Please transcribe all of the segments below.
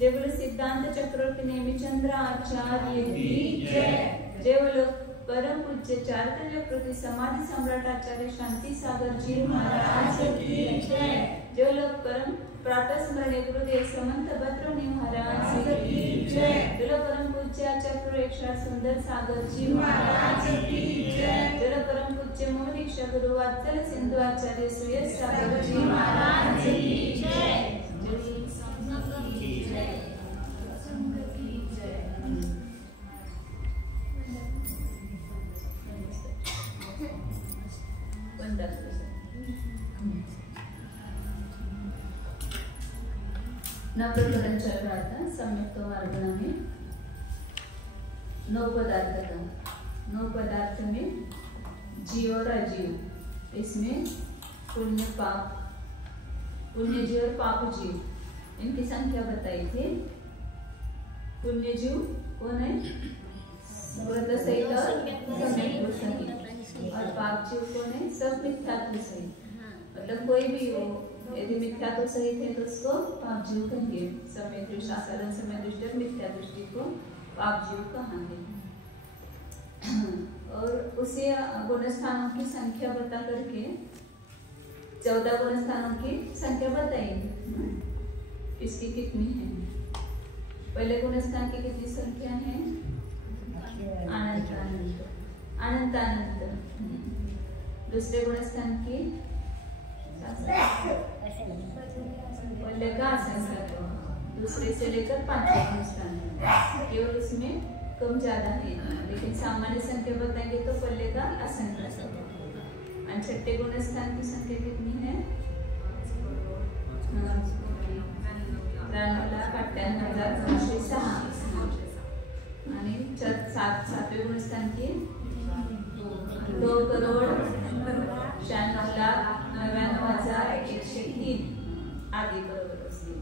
जय बोलो सिद्धांत चक्रवर्ती नेमिचंद्र आचार्य की जय। जय बोलो परम पूज्य चारतन चक्रवर्ती समाधि सम्राट आचार्य शांति सागर जी महाराज की जय। जय बोलो परम प्रातः स्मरणीय गुरुदेव समंत भद्रमुनि महाराज की जय। जय बोलो परम पूज्य आचार्य एक सुंदर सागर जी महाराज की जय। जय बोलो परम पूज्य मोह दीक्षा गुरु वात्सल सिंधु आचार्य सुयश सागर जी महाराज की जय। नवप्रकरण चल रहा था संयुक्त मार्ग में 9 पदार्थ का। 9 पदार्थ में जीव और अजीव, इसमें पुण्य पाप, पुण्य जीव और पाप जीव, इनकी संख्या बताई थी। पुण्य जीव कौन है? व्रत सहित सम्यक सहित। और पाप जीव कौन है? सब मिथ्यात्व सहित। मतलब कोई भी हो, यदि मिथ्यात्व सहित है तो उसको पाप जीव कहेंगे। सम्यक दृष्टि, आसारण सम्यक दृष्टि और मिथ्या दृष्टि को पाप जीव कहेंगे। और उसे गुणस्थानों की संख्या बता करके 14 गुणस्थानों की संख्या बताई, इसकी कितनी है? पहले गुणस्थान की कितनी संख्या है? अनंत अनंत अनंत अनंत। दूसरे गुणस्थान की पहले का असंख्य, दूसरे से लेकर 5वें गुणस्थान, केवल उसमें कम ज्यादा है, लेकिन सामान्य संख्या बताएंगे तो पहले का असंख्य। और छठे गुणस्थान की संख्या कितनी है? 93,98,906। आणि 7वें गुणस्थान की 2,96,99,99,103 आदि बरोबर असतील।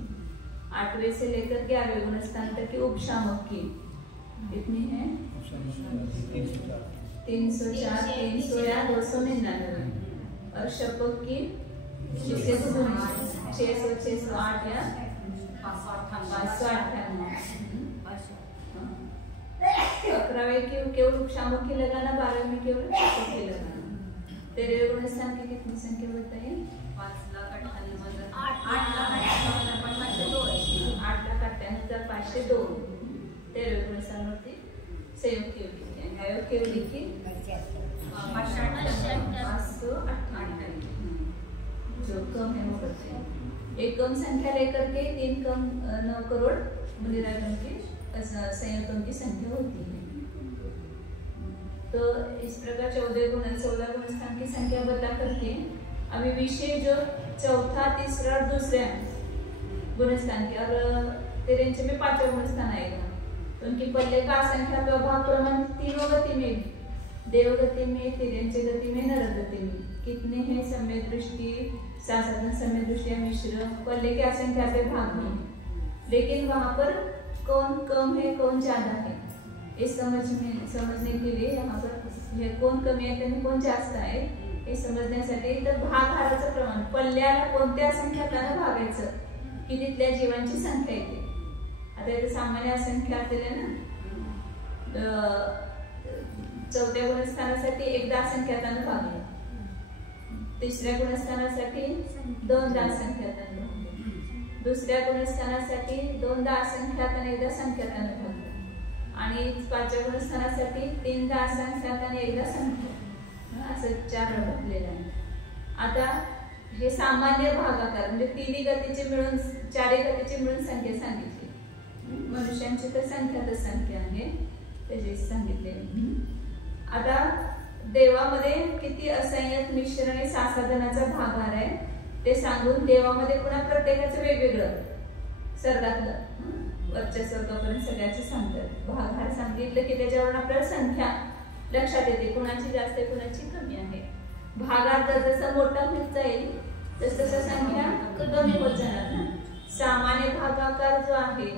8वें से लेकर 11वें गुणस्थान तक की उपशामक की कितनी है? 304, 300 या 299। और शपक की 600, 608 या 598। 11वें की केवल उपशामक की लगाना, 12वें में केवल शपक की लगाना। 13वें गुणस्थान की कितनी संख्या बताइए? 8,98,502। 13वें गुणस्थान होती संयोग की होती है, अयोग की होती की 598। जो कम है वो बताइए। एक कम संख्या लेकर के 3 कम 9 करोड़ मुनिरागण के संयोगों की संख्या होती है। तो इस प्रकार 14 गुणस्थान की संख्या बता करके अभी विषय जो चौथा, तीसरा और दूसरे गुणस्थान के, और तेरेंचे में 5वां गुणस्थान आएगा। तो उनकी पल्ले का संख्या प्रभाव प्रमाण तीनों गति में, देव गति में, तेरेंचे गति में, नर गति में कितने हैं? सम्यक दृष्टि, साधारण सम्यक दृष्टि, मिश्र पल्ले की संख्या पे भाग में, लेकिन वहां पर कौन कम है कौन ज्यादा है इस समजने के लिए यहाँ पर कोण कमी आहे आणि कोण जास्त आहे हे समजण्यासाठी तर भागाहाराचं प्रमाण, पल्ल्याला कोणत्या संख्याकानं भागायचं की तिथल्या जीवांची संख्या येते। आता इथे सामान्य असंख्य असलेल्या ना, 4थ्या गुणस्थानासाठी एकदा असंख्याकानं भागले, 3ऱ्या गुणस्थानासाठी 2दा असंख्याकानं भागले, 2ऱ्या गुणस्थानासाठी 2दा असंख्याकानं एकदा संख्याकानं भागले, आणि 5व्या गुणस्थानासाठी 3दा असंख्याकानं एकदा संख्या, असं 4 भागलेलं आहे। आता हे सामान्य भागाकार म्हणजे तिन्ही गतीचे मिळून, चारही गतीचे मिळून संख्या सांगितली। मनुष्यांची तर संख्यातच संख्या आहे त्याचे सांगितले। आता देवामध्ये किती असंयत, मिश्र आणि सासाधनाचा भागार आहे ते सांगून देवामध्ये पुन्हा प्रत्येकाचं वेगवेगळं सर्गातलं वरच्या स्वर्गापर्यंत सगळ्याचे सांगतात। भागार सांगितलं की त्याच्यावरून आपल्याला संख्या लक्षात येते, कुणाची जास्त आहे कुणाची कमी आहे। भागार्थ जसं मोठा होत जाईल तसं संख्या कमी होत जाणार ना। सामान्य भागाकार जो आहे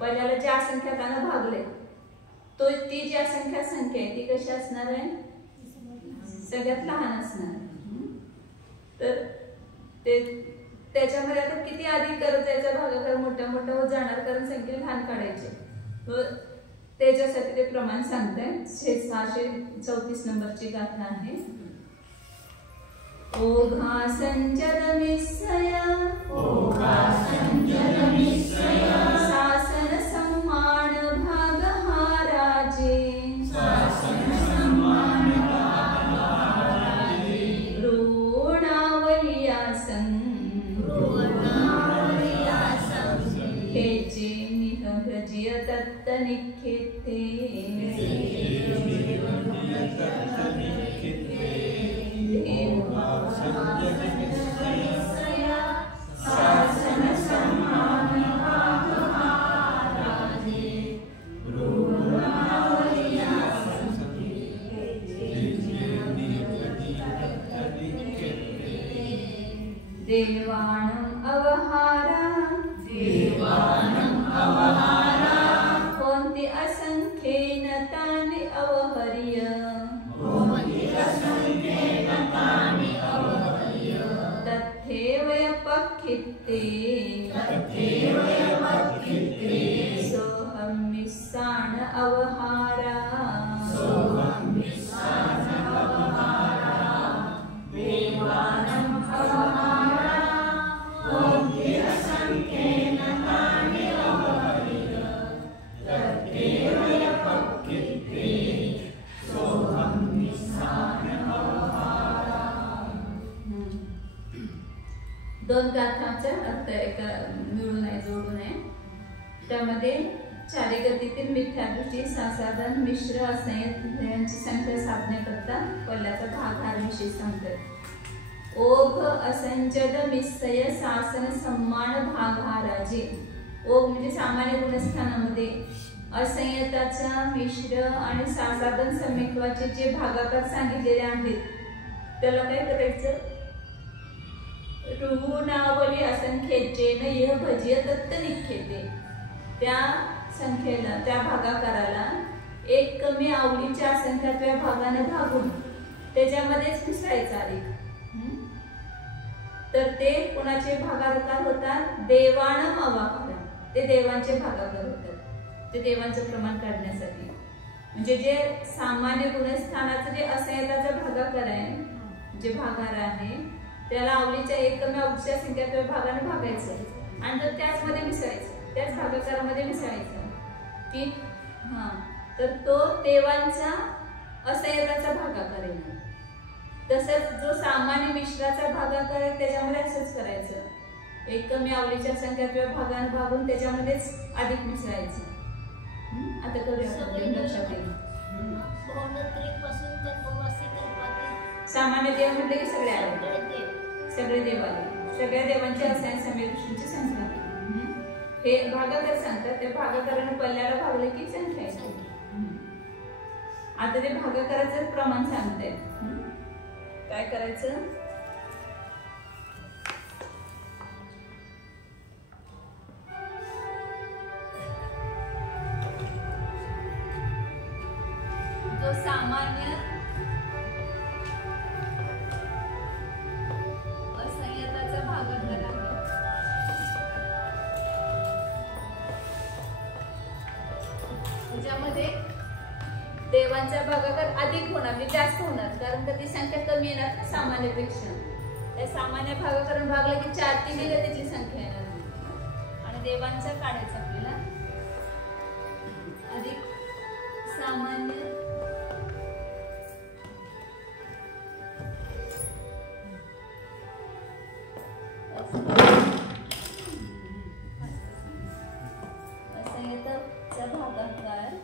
पल्ल्याला ज्या असंख्याकानं भागले तो ती जी असंख्या संख्या आहे ती कशी असणार आहे? सगळ्यात लहान असणार। तर ते त्याच्यामध्ये आता किती अधिक करत जायचा भागाकार मोठा मोठा होत जाणार, कारण संख्या लहान काढायची. त्याच्यासाठी ते प्रमाण सांगताय. 634 नंबरची गाथा आहे. ओघा संजद मिसय शासन सम्मान भाग हा राजे, ऋणावलिया खेचे निह भ्रजिय तत्त निखेते, देवानम अवहारा कोणती असंख्येन तानि अवहर्य, तथैव पक्षिते सोहम मिस्साण अवहारा, दोन गाथांचा अर्थ एका मिळून आहे, जोडून आहे. त्यामध्ये चारी गतीतील मिथ्या दृष्टी संसाधन मिश्र असण्याची संख्या साधण्याकरता पल्ल्याचा भाग हा विषय सांगतात. ओघ असंजद मिसय शासन सम्मान भाग हा राजे. ओघ म्हणजे सामान्य गुणस्थानामध्ये असंयताचा मिश्र आणि संसाधन समेत्वाचे जे भागाकार सांगितलेले आहेत त्याला काय करायचं, ऋणावली असंख्येचे न यह भजिय तत्त निखेते, त्या संख्येला त्या भागाकाराला एक कमी आवडीच्या असंख्यात्या भागाने भागून त्याच्यामध्येच मिसळायचं अधिक. तर ते कोणाचे भागाकार होतात, देवानम अवहारा, ते देवांचे भागाकार होतात. ते देवांचं प्रमाण काढण्यासाठी, म्हणजे जे सामान्य गुणस्थानाचं जे असंख्याचा भागाकार आहे, जे भागाकार आहे त्याला आवडीच्या एक कमी आवडीच्या संख्यात्या भागाने भागायचं आणि तर त्याचमध्ये मिसळायचं, त्याच भागाकारामध्ये मिसळायचं की हा, तर तो देवांचा असंख्याचा भागाकार आहे. तसंच जो सामान्य मिश्राचा भागाकार आहे त्याच्यामध्ये असंच करायचं, एक कमी आवडीच्या संख्यात्या भागाने भागून त्याच्यामध्येच अधिक मिसळायचं. आता करूया लक्षात येईल. सामान्य देव म्हणजे की सगळे आले, सगळे देव आले, सगळ्या देवांची असंख्य समेदृष्टीची संख्या. हे भागाकार सांगतात, त्या भागाकाराने पल्ल्याला भागले की संख्या आहे. आता ते भागाकाराचं प्रमाण सांगते. काय करायचं, जो सामान्य असंख्याचा भागाकार आहे त्याच्यामध्ये देवांचा भागाकार अधिक होणार, म्हणजे जास्त होणार, कारण का ती संख्या कमी येणार ना सामान्यपेक्षा. त्या सामान्य भागाकारण भागला की 4 3 त्याची संख्या येणार आणि देवांचा काढायचा आपल्याला अधिक सामान्य असंख्याचा भागाकार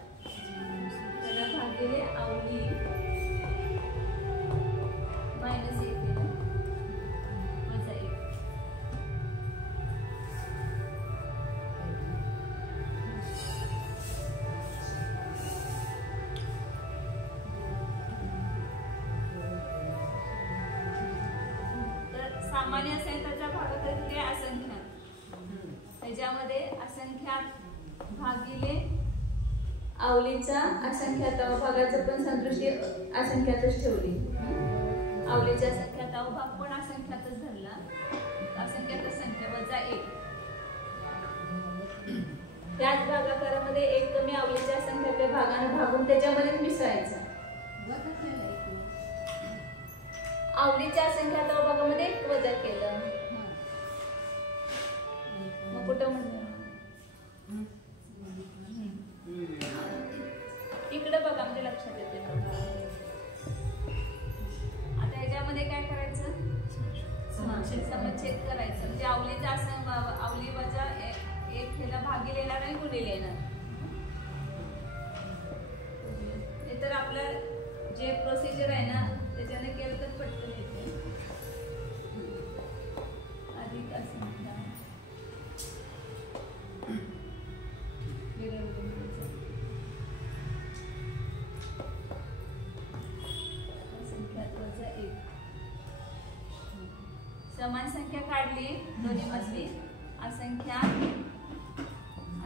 त्याला भागिले आवडी मायनस 1 वजा 1. तर सामान्य असंख्याचा भागाकार किती आहे, असंख्यात. त्याच्यामध्ये असंख्यात भागिले आवलीचा असंख्यात भागाचं पण संदृष्टी असंख्यातच ठेवली. आवलीचा असंख्यात भाग पण असंख्यातच धरला, असंख्यातच भागामध्ये एक कमी आवलीच्या असंख्यातल्या भागानं भागून त्याच्यामध्येच मिसळायचा. आवलीच्या असंख्यातल्या भागामध्ये एक वजा केलं, मग कुठं म्हणलं इकडे बघा, म्हणजे लक्षात येते. आता ह्याच्यामध्ये काय करायचं, समच्छेद करायचं. म्हणजे आवलीचा असं आवली वजा एक ह्याला भागिले येणार आणि गुणिले येणार. हे तर आपलं जे प्रोसिजर आहे ना त्याच्याने केलं तर पटकन येते. अधिक असंख्या समान संख्या काढली दोन्ही मधली.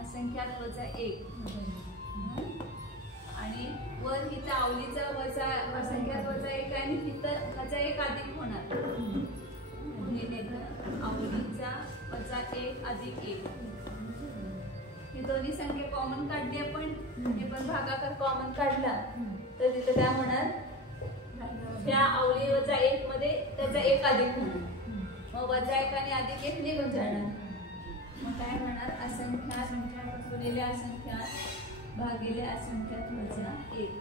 असंख्यात वजा एक आणि वर इथं आवलीचा वजा असंख्यात वजा एक आणि तिथं वजा एक अधिक होणार. आवलीचा वजा एक अधिक एक, हे दोन्ही संख्या कॉमन काढली आपण. हे पण भागाकार कॉमन काढला तर तिथं काय होणार, त्या आवली वजा एक मध्ये त्याचा एक अधिक होणार. मग वजा एक आणि अधिक एक निघून जाणार. मग काय होणार, असंख्यात गुणिले असंख्यात भागिले असंख्यात वजा एक.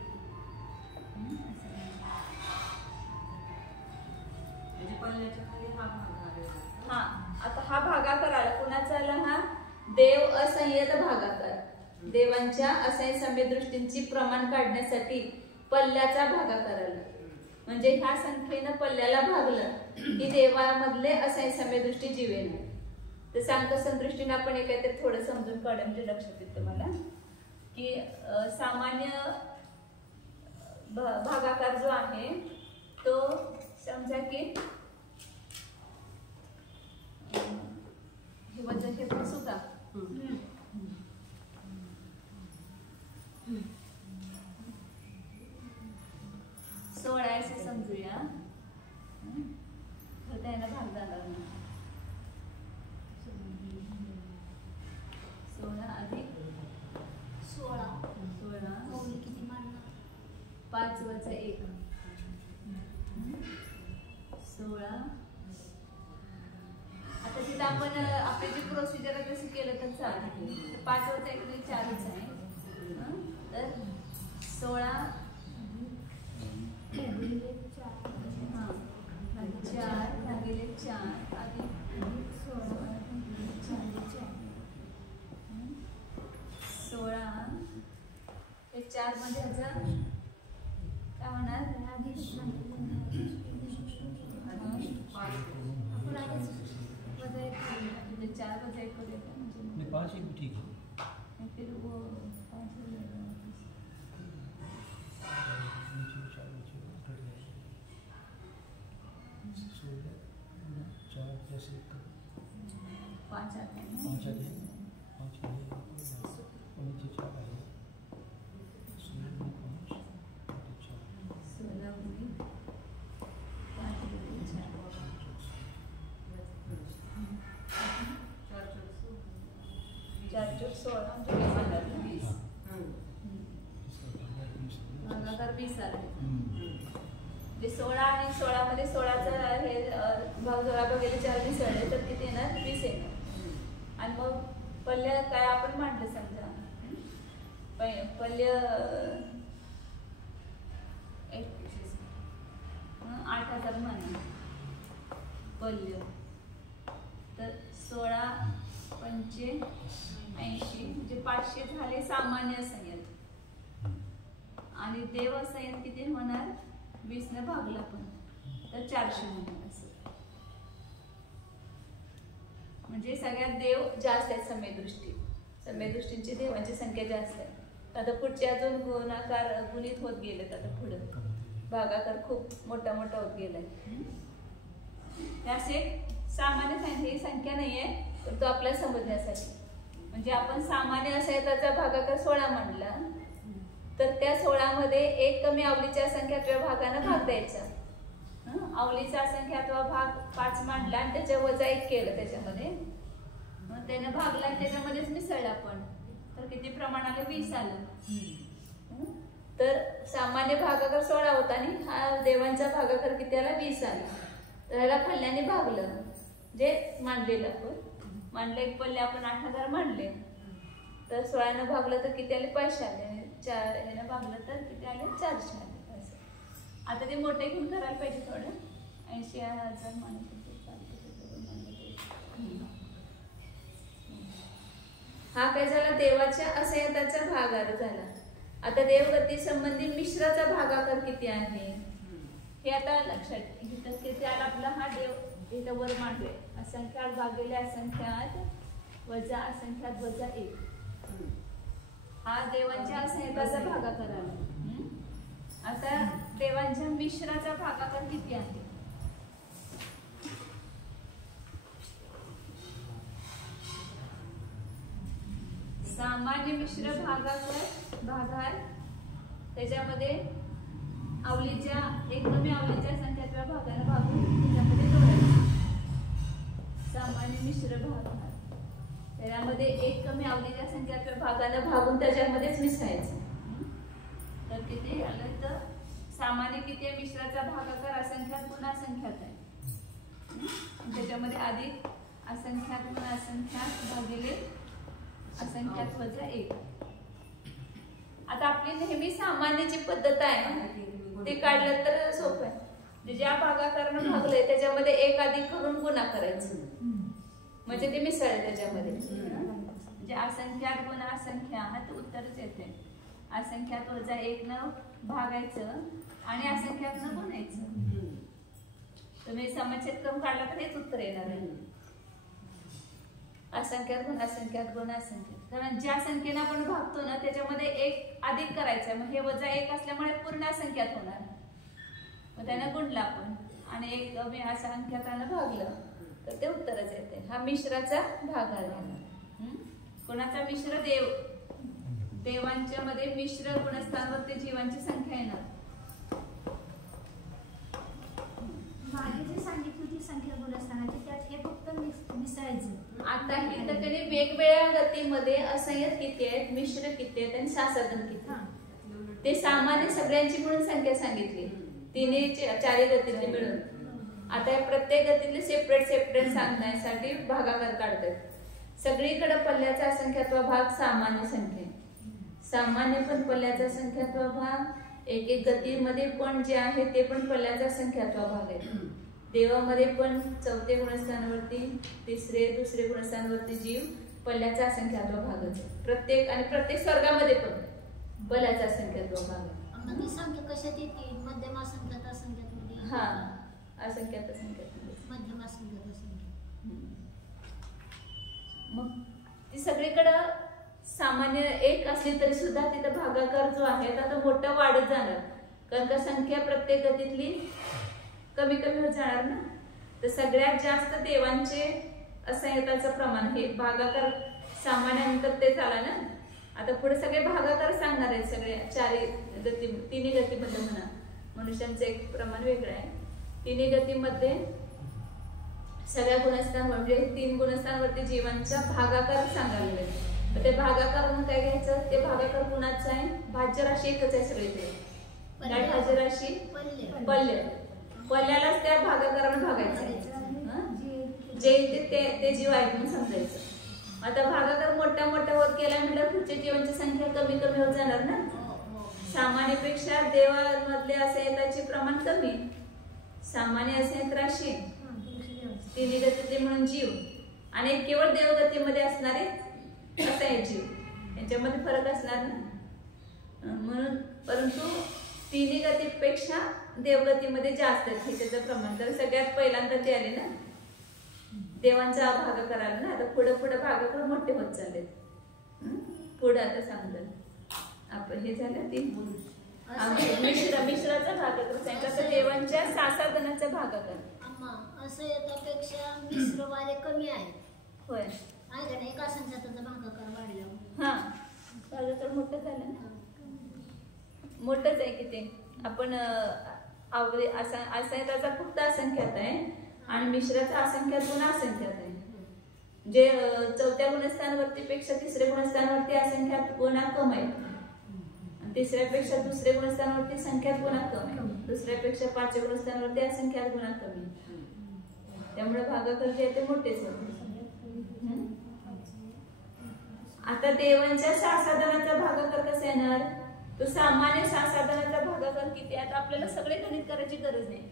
हा, आता हा भागाकार आला. कुणाचा आला हा, देव असंयत भागाकार. देवांच्या असंय सम्य दृष्टींची प्रमाण काढण्यासाठी पल्ल्याचा भागाकार आला. म्हणजे ह्या संख्येनं पल्ल्याला भागलं की देवामधले असंय सम्य दृष्टी जीवेना. तर सांख्यसन दृष्टीने आपण हे काहीतरी थोडं समजून काढून म्हणजे लक्षात येतं मला की सामान्य भागाकार जो आहे तो समजा की हे वजा क्षेत्र सुद्धा 16 असे समजूया. तर त्याला भाग झाला 16 अधिक 16 किती मांडणार, 5 वजा 1 16. आता तिथं आपण आपली जी प्रोसिजर आहे तशी केलं तर चालेल. 5 वजा 1 म्हणजे 4च आहे. तर 16 4 भागिले 4 अधिक 16 हे 4 मध्ये हजार काय होणार, म्हणजे 4 वजा 1 म्हणजे 5 एक ठीक है. फिर वो 5 आते हैं. भागाकार 20 आला. 16 आणि 16 मध्ये 16चा हे भाग जोडा बघितले 4 मिसळले तर किती येणार, 20 येणार. आणि मग पल्य काय आपण मांडलं समजा पल्य 8000 म्हणा पल्य. तर 16 पंचे 80 म्हणजे 500 झाले सामान्य असंयत. आणि देव असंयत किती होणार, 20 ने भागला पण तर 400 होणार. असं म्हणजे सगळ्यात देव जास्त आहेत. सम्यदृष्टींची देवांची संख्या जास्त आहे. आता पुढचे अजून गुणाकार गुणित होत गेलेत. आता पुढे भागाकार खूप मोठा होत गेलाय. असे सामान्य संख्या ही संख्या नाहीये तर तो आपल्याला समजण्यासाठी. म्हणजे आपण सामान्य असंख्याचा भागाकार 16 मांडला तर त्या 16 मध्ये एक कमी आवलीच्या असंख्यात्व्या भागानं भाग द्यायचा. आवलीचा असंख्यात्वा भाग 5 मांडला आणि त्याच्या वजा 1 केलं त्याच्यामध्ये. मग त्याने भागला आणि त्याच्यामध्येच मिसळला आपण तर किती प्रमाण आलं? 20 आलं. तर सामान्य भागाकार 16 होता आणि हा देवांचा भागाकार किती आला? 20 आला. तर ह्याला पल्ल्याने भागलं, जे मांडलेलं आपण मांडलं, एक पल्ले आपण 8000 मांडले, तर 16 ने भागलं तर किती आले? 500 आले. 4 ह्याने भागलं तर किती आले? 400 आले. आता ते मोठे घेऊन करायला पाहिजे थोडं. 80,000 मानत हा काय झाला? देवाच्या असंयताचा भागाकार झाला. आता देवगती संबंधी मिश्राचा भागाकार किती आहे हे आता लक्षात घेतलं. किती आला आपला? हा देव इथं वर मांडले, असंख्यात भागिले असंख्यात वजा असंख्यात वजा 1. हा देवांच्या असंयताचा भागाकार आला. आता देवांच्या मिश्राचा भागाकार किती आहे? सामान्य मिश्र भागाकार त्याच्यामध्ये आवलीच्या एक कमी आवलीच्या संख्यात्व्या भागाला भागून त्याच्यामध्ये जोडायचं. सामान्य मिश्र भागाकार त्याच्यामध्ये एक कमी आवलीच्या संख्यात्व्या भागाला भागून त्याच्यामध्येच मिसळायचं. तर किती आलं? तर सामान्य किती आहे? मिश्राचा भागाकार असंख्यात गुण असंख्यात आहे. त्याच्यामध्ये अधिक असंख्यात गुण असंख्यात भागिले असंख्यात वजा 1. आता आपली नेहमी सामान्यची पद्धत आहे ते काढलं तर सोपं आहे. ज्या भागाकारानं भागलंय त्याच्यामध्ये 1 अधिक करून गुणा करायचं, म्हणजे ते मिसळ त्याच्यामध्ये. म्हणजे असंख्यात गुण असंख्यात उत्तरच येते. असंख्यात वजा 1 न भागायचं आणि असंख्यात न गुणायचं. तुम्ही समच्छेद करून काढला तर हेच उत्तर येणार आहे. असंख्यात गुण असंख्यात गुण असंख्यात. कारण ज्या संख्येने आपण भागतो ना त्याच्यामध्ये 1 अधिक करायचं, मग हे वजा 1 असल्यामुळे पूर्ण असंख्यात होणार. मग त्यानं गुणला आपण आणि 1 कमी असंख्यातानं भागलं तर ते उत्तरच येते. हा मिश्राचा भागाकार झाला. कोणाचा? मिश्र देव. देवांच्या मध्ये मिश्र गुणस्थांवरती जीवांची संख्या येणार. मागे जे सांगितली होती संख्या गुणस्थानाची, त्यात हे फक्त मिसळायचं. आता हे तर कधी वेगवेगळ्या गतीमध्ये असंख्यात किती आहेत, मिश्र किती आहेत आणि सासाधन किती. ते सामान्य सगळ्यांची मिळून संख्या सांगितली, तिन्ही चारी गतीतली मिळून. आता या प्रत्येक गतीतले सेपरेट सेपरेट सांगण्यासाठी भागाकार काढतात. सगळीकडे पल्ल्याचा असंख्यात्व भाग सामान्य संख्या. सामान्य पण पल्ल्याचा संख्यात्व भाग, एक एक गतीमध्ये पण जे आहे ते पण पल्ल्याचा संख्यात्व भाग आहे. देवामध्ये पण चौथे गुणस्थानावरती तिसरे दुसरे गुणस्थानावरती जीव पल्ल्याचा असंख्यात्व भागच. प्रत्येक स्वर्गामध्ये पण पल्ल्याचा असंख्यात्व भाग आहे. ती संख्या कशात येते? मध्यम असंख्यात असंख्यात. हा, असंख्यात असंख्यात मध्यम असंख्यात असंख्यात. मग ती सगळीकडं सामान्य 1 असली तरी सुद्धा तिथं भागाकार जो आहे आता मोठा वाढत जाणार, कारण का संख्या प्रत्येक गतीतली कमी कमी होत जाणार ना. तर सगळ्यात जास्त देवांचे असंख्याताचं प्रमाण हे भागाकार सामान्यानंतर ते झाला ना. आता पुढे सगळे भागाकार सांगणार आहेत सगळे तिन्ही गतीमध्ये म्हणा. मनुष्यांचं एक प्रमाण वेगळं आहे. तिन्ही गतीमध्ये सगळ्या गुणस्थान म्हणजे 3 गुणस्थानावरती जीवांचा भागाकार सांगायला लागले. ते भागाकार म्हणून काय घ्यायचं? ते भागाकार कुणाचं आहे? भाज्य राशी एकच आहे सगळीकडे. काय भाज्य राशी? पल्य. पल्ल्यालाच त्या भागाकाराने भागायचं. जे ते जीव आहेत म्हणून समजायचं. आता भागाकार मोठा मोठा होत गेला म्हणजे पुढच्या जीवांची संख्या कमी कमी होत जाणार ना. सामान्यपेक्षा देवांमधले असंख्याताचे प्रमाण कमी. सामान्य असंख्यात राशी, तिन्ही गतीतले म्हणून जीव आणि केवळ देवगतीमध्ये असणारे असंख्यात जीव, यांच्यामध्ये फरक असणार ना. म्हणून परंतु तिन्ही गतीपेक्षा देवगतीमध्ये जास्त आहे हे त्याचं प्रमाण. तर सगळ्यात पहिल्यांदा ते आले ना देवांचा भाग करायला ना. आता पुढे पुढे भागाकार मोठे होत चाललेत. पुढे आता सांगलं आपण हे झालं 3 मिश्राचा भागाकार सांगितलं. देवांच्या सासाधनाचा भागाकार असं याच्यापेक्षा मिश्रवाले कमी आहेत. होय, आहे का नाही? एका संख्याचा भागाकार वाढला. हा, भागाकार मोठं झालं ना. मोठंच आहे की ते. आपण असंख्याचा फक्त असंख्यात आहे आणि मिश्राचा असंख्यात गुण असंख्यात आहे. जे चौथ्या गुणस्थानावरती पेक्षा तिसऱ्या गुणस्थानावरती असंख्यात गुणांक कम आहे, तिसऱ्यापेक्षा दुसऱ्या गुणस्थानावरती संख्यात गुणांक कमी, दुसऱ्यापेक्षा पाचव्या गुणस्थानावरती असंख्यात गुणांक कमी. त्यामुळे भागाकार जे आहे ते मोठेच होते. आता देवांच्या सहासाधनाचा भागाकार कसा येणार? तो सामान्य सहासाधनाचा भागाकार किती? आता आपल्याला सगळे गणित करायची गरज नाही,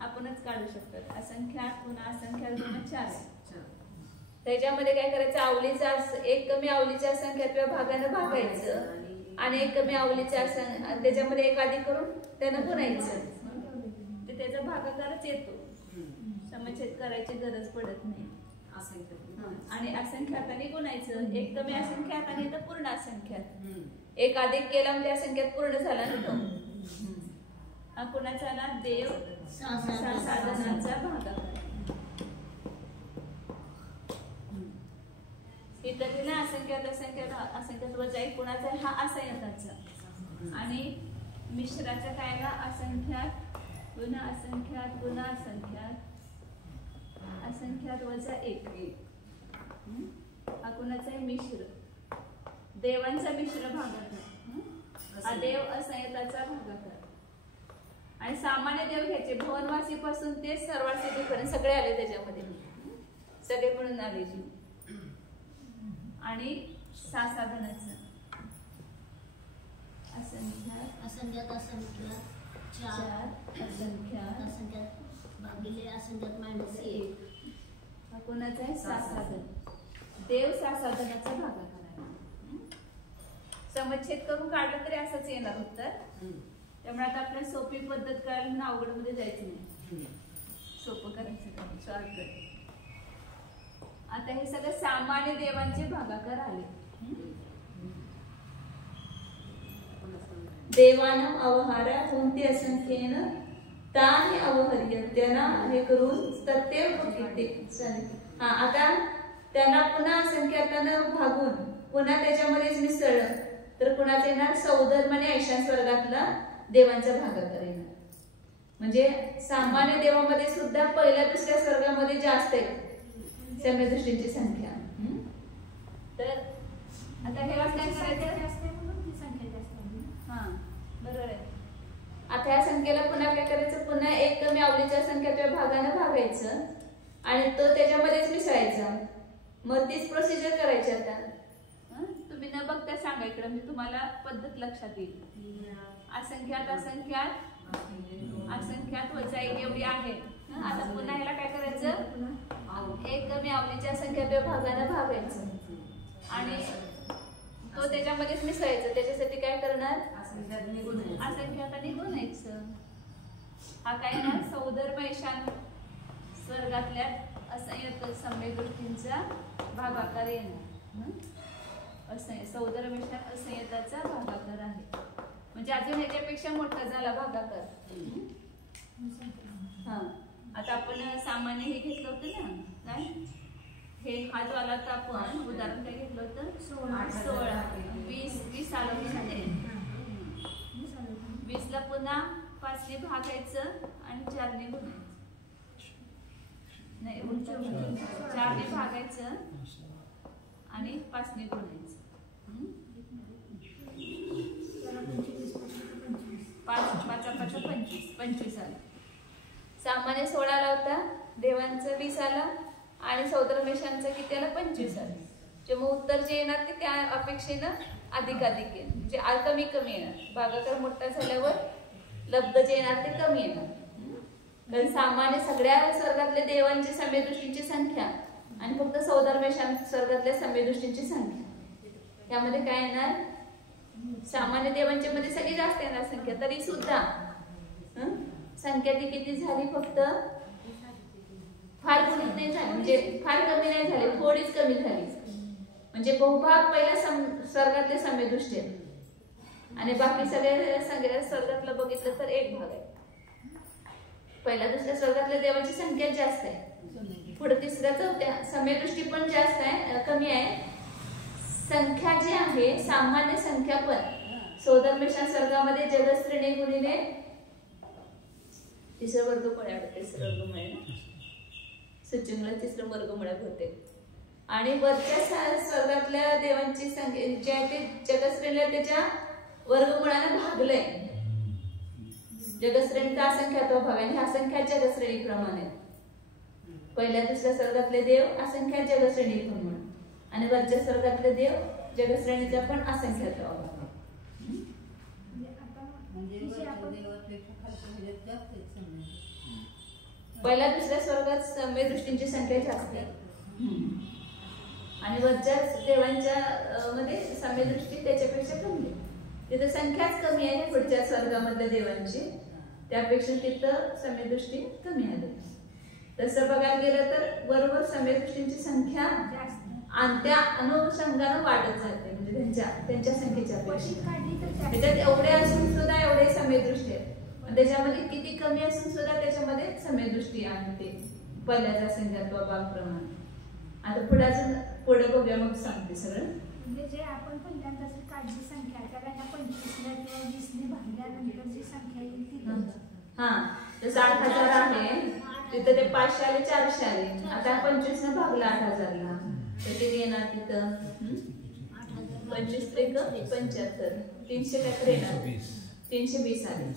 आपणच काढू शकतात. असंख्यात गुणा असंख्यात गुणा 4. त्याच्यामध्ये काय करायचं? आवलीचा एक कमी आवलीच्या असंख्यात भागानं भागायचं आणि एक कमी आवलीच्या त्याच्यामध्ये एक अधिक करून त्यानं गुणायचं. ते त्याचा भागाकारच येतो, समच्छेद करायची गरज पडत नाही. आणि असंख्याताने गुणायचं. एक कमी असंख्यात आणि इथं पूर्ण असंख्यात. एक अधिक केला म्हणजे असंख्यात पूर्ण झाला ना तो. हा कुणाचा ना? देव सहासाधनाचा भागाकार. इतर ना असंख्यात असंख्यात असंख्यात वजा एक कुणाचा आहे? हा असंख्याताचा. आणि मिश्राचा काय ना? असंख्यात गुणा असंख्यात गुणा असंख्यात असंख्यात वजा 1. हा कुणाचा आहे? मिश्र. देवांचा मिश्र भागाकार. हा देव असंख्याताचा भागाकार. आणि सामान्य देव घ्यायचे भवनवासी पासून ते सर्वार्थी पर्यंत सगळे आले त्याच्यामध्ये, सगळे म्हणून आले. आणि सहासाधनाचं असंख्यात असंख्यात असंख्यात 4 असंख्यात असंख्यात भागिले असंख्यात -1. हा कोणाचा आहे? सहासाधन. देव सहासाधनाचा भागाकार आहे. समच्छेद करून काढलं तरी असंच येणार उत्तर. त्यामुळे आता आपल्याला सोपी पद्धत करायला म्हणून अवघड मध्ये जायचं नाही, सोपं करायचं, शॉर्टकट. आता हे सगळं सामान्य देवांचे भागाकार आले. देवानं अवहारा कोणती असंख्येन ताने अवहर्य त्यांना हे करून तत्तेव किती. हा आता त्यांना पुन्हा असंख्यातानं भागून पुन्हा त्याच्यामध्येच मिसळलं तर कुणाचं येणार? सौधर्म आणि ऐशान स्वर्गातला देवांचा भागाकार येणार. म्हणजे सामान्य देवामध्ये सुद्धा पहिल्या दुसऱ्या स्वर्गामध्ये जास्त आहे सम्यदृष्टींची संख्या. तर आता हे हा बरोबर आहे. आता या संख्येला पुन्हा काय करायचं? पुन्हा एक कमी आवलीच्या संख्येच्या भागानं भागायचं आणि तो त्याच्यामध्येच मिसळायचा. मग तीच प्रोसिजर करायची. आता तुम्ही न बघता सांगा इकडं, मी तुम्हाला पद्धत लक्षात येईल. असंख्यात असंख्यात असंख्यात वजा 1 एवढी आहे. आता पुन्हा ह्याला काय करायचं? एक कमी आवलीच्या संख्येच्या भागानं भागायचं आणि तो त्याच्यामध्येच मिसळायचं. त्याच्यासाठी काय करणार? असंख्याताने गुणायचं. हा काय ना? सौधर्म ऐशान स्वर्गातल्या असंख्यात सम्यदृष्टींचा भागाकार येणार. सौधर्म ऐशान असंख्याताचा भागाकार आहे. म्हणजे अजून ह्याच्यापेक्षा मोठा झाला भागाकार. हा आता आपण सामान्य हे घेतलं होतं ना, काय हे हा जो आला होता आपण उदाहरण काय घेतलं होतं? 16 20 आलं होतं. 20ला पुन्हा 5ने भागायचं आणि 4ने गुणायचं. नाही 4ने भागायचं आणि 5ने गुणायचं. 5 25 आला. सामान्य 16 आला होता, देवांचं 20 आला आणि सौधर्मेशांचं किती आलं? 25 आलं. जे मग उत्तर जे येणार ते त्या अपेक्षेनं अधिक येईल. म्हणजे कमी कमी येणार. भागाकार मोठा झाल्यावर लब्ध जे येणार ते कमी येणार. कारण सामान्य सगळ्या स्वर्गातल्या देवांची सम्यदृष्टींची संख्या आणि फक्त सौधर्मेशां स्वर्गातल्या सम्यदृष्टींची संख्या, त्यामध्ये काय येणार? सामान्य देवांच्या मध्ये सगळी जास्त येणार संख्या. तरी सुद्धा संख्या ती किती झाली? फक्त फार गुणित नाही झाली, म्हणजे फार कमी नाही झाली, थोडीच कमी झाली. म्हणजे बहुभाग पहिल्या स्वर्गातले सम्यदृष्टी आहेत आणि बाकी सगळ्या स्वर्गातलं बघितलं तर एक भाग आहे. पहिल्या दुसऱ्या स्वर्गातल्या देवांची संख्या जास्त आहे. पुढे तिसऱ्या चौथ्या सम्यदृष्टी पण जास्त आहे, कमी आहे. संख्या जी आहे सामान्य संख्या पण सौधर्मेशान स्वर्गामध्ये जगस्त्रीने गुणिले तिसरं वर्गमूळ आहे. तिसरं वर्गमूळ आहे ना, सचिंगला तिसरं वर्गमूळ होते. आणि वरच्या स्वर्गातल्या देवांची संख्या जी आहे ते जगश्रेणीला त्याच्या वर्गमुळाने भागलंय. जगश्रेणीचा असंख्यात्व भाग आहे. असंख्यात जगश्रेणी प्रमाणे पहिल्या दुसऱ्या स्वर्गातले देव असंख्यात जगश्रेणी प्रमाणे आणि वरच्या स्वर्गातले देव जगश्रेणीचा पण असंख्यात्व भाग. पहिल्या दुसऱ्या स्वर्गात सम्य दृष्टींची संख्या जास्त आहे आणि वरच्या देवांच्या मध्ये सम्य दृष्टी त्याच्यापेक्षा कमी आहे. तिथं संख्याच कमी आहे पुढच्या स्वर्गामधल्या देवांची, त्यापेक्षा तिथं सम्य दृष्टी कमी आली. तसं बघायला गेलं तर बरोबर सम्य दृष्टींची संख्या आणि त्या अनुषंगानं वाढत जाते. म्हणजे त्यांच्या संख्येच्या पेक्षा त्याच्यात एवढे असून सुद्धा एवढे सम्य दृष्टी आहेत. त्याच्यामध्ये किती कमी असून सुद्धा त्याच्यामध्ये सम्य दृष्टी आणते पहिल्याच्या संख्यात्व भाग प्रमाणे. आता पुढे अजून पुढे बघूया मग सांगते सगळं. म्हणजे जे आपण पहिल्यांदा काढली संख्या त्याला 25 किंवा 20 ने भागल्यानंतर जी संख्या येईल ती हा जसं 8000 आहे तिथं ते 500 आले 400 आले. आता 25 ने भागला 8000 ला तर किती येणार तिथं 25 त्रिक 75 300 काहीतरी येणार 320 आले.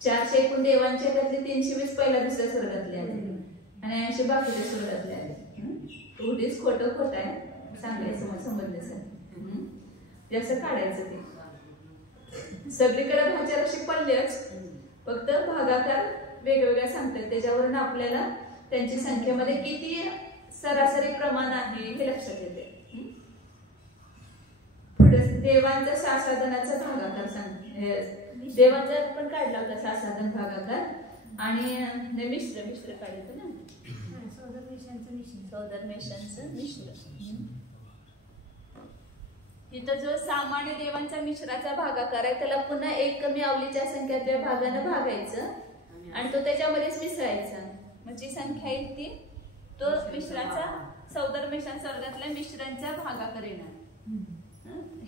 400 एकूण देवांचे त्यातले 320 पहिल्या दुसऱ्या स्वर्गातले आले आणि 80 बाकीच्या स्वर्गातले आले. उलटीच खोटं आहे सांगायचं मग समजण्यासाठी जसं काढायचं ते सगळीकडे भाज्या पडल्याच फक्त भागाकार वेगवेगळ्या सांगतात. त्याच्यावरून आपल्याला त्यांची संख्येमध्ये किती सरासरी प्रमाण आहे हे लक्षात येते. पुढे देवांचा सासाधनाचा भागाकार सांगते. देवांचा पण काढला होता सासाधन भागाकार आणि मिश्र काढायचं ना सौदर्मेशांचं मिश्र. इथं जो सामान्य देवांचा मिश्राचा भागाकार आहे त्याला पुन्हा एक कमी अवलीच्या संख्यात्या भागानं भागायचं आणि तो त्याच्यामध्येच मिसळायचा. म्हणजे संख्या येईल ती तो मिश्राचा सौदर्मेशां स्वर्गातल्या मिश्रांचा भागाकार येणार.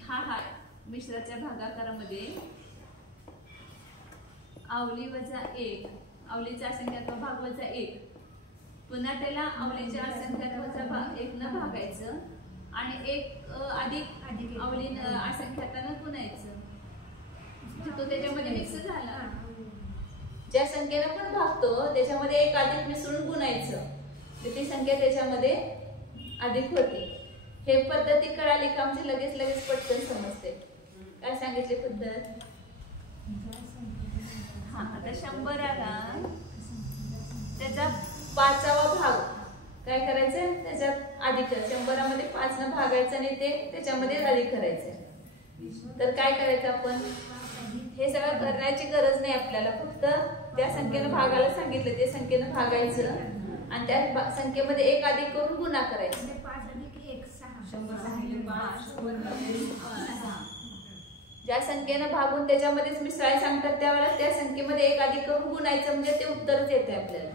हा मिश्राच्या भागाकारामध्ये अवली वजा 1 अवलीचा असंख्यात्व भाग वजा 1 पुन्हा त्याला अवलीच्या असंख्यात्वाचा 1 न भागायचं आणि 1 अधिक अवली असंख्यातानं गुणायचं. तो त्याच्यामध्ये मिक्स झाला. ज्या संख्येला पण भागतो त्याच्यामध्ये 1 अधिक मिसळून गुणायचं ती संख्या त्याच्यामध्ये अधिक होते. हे पद्धती कळाली का म्हणजे लगेच पटकन समजते. काय सांगितले पद्धत? हा आता 100 आला त्याचा 5वा भाग काय करायचं त्याच्यात अधिक 100 मध्ये 5 न भागायचं आणि ते त्याच्यामध्ये अधिक करायचं. तर काय करायचं आपण हे सगळं करण्याची गरज नाही आपल्याला. फक्त त्या संख्येनं भागायला सांगितलं ते संख्येनं भागायचं आणि त्या संख्येमध्ये 1 अधिक करून गुणा करायचं. 5 अधिक 1 6 ज्या संख्येनं भागून त्याच्यामध्येच मिसळायला सांगतात त्यावेळेला त्या संख्येमध्ये 1 अधिक करून गुणायचं म्हणजे ते उत्तरच येते आपल्याला.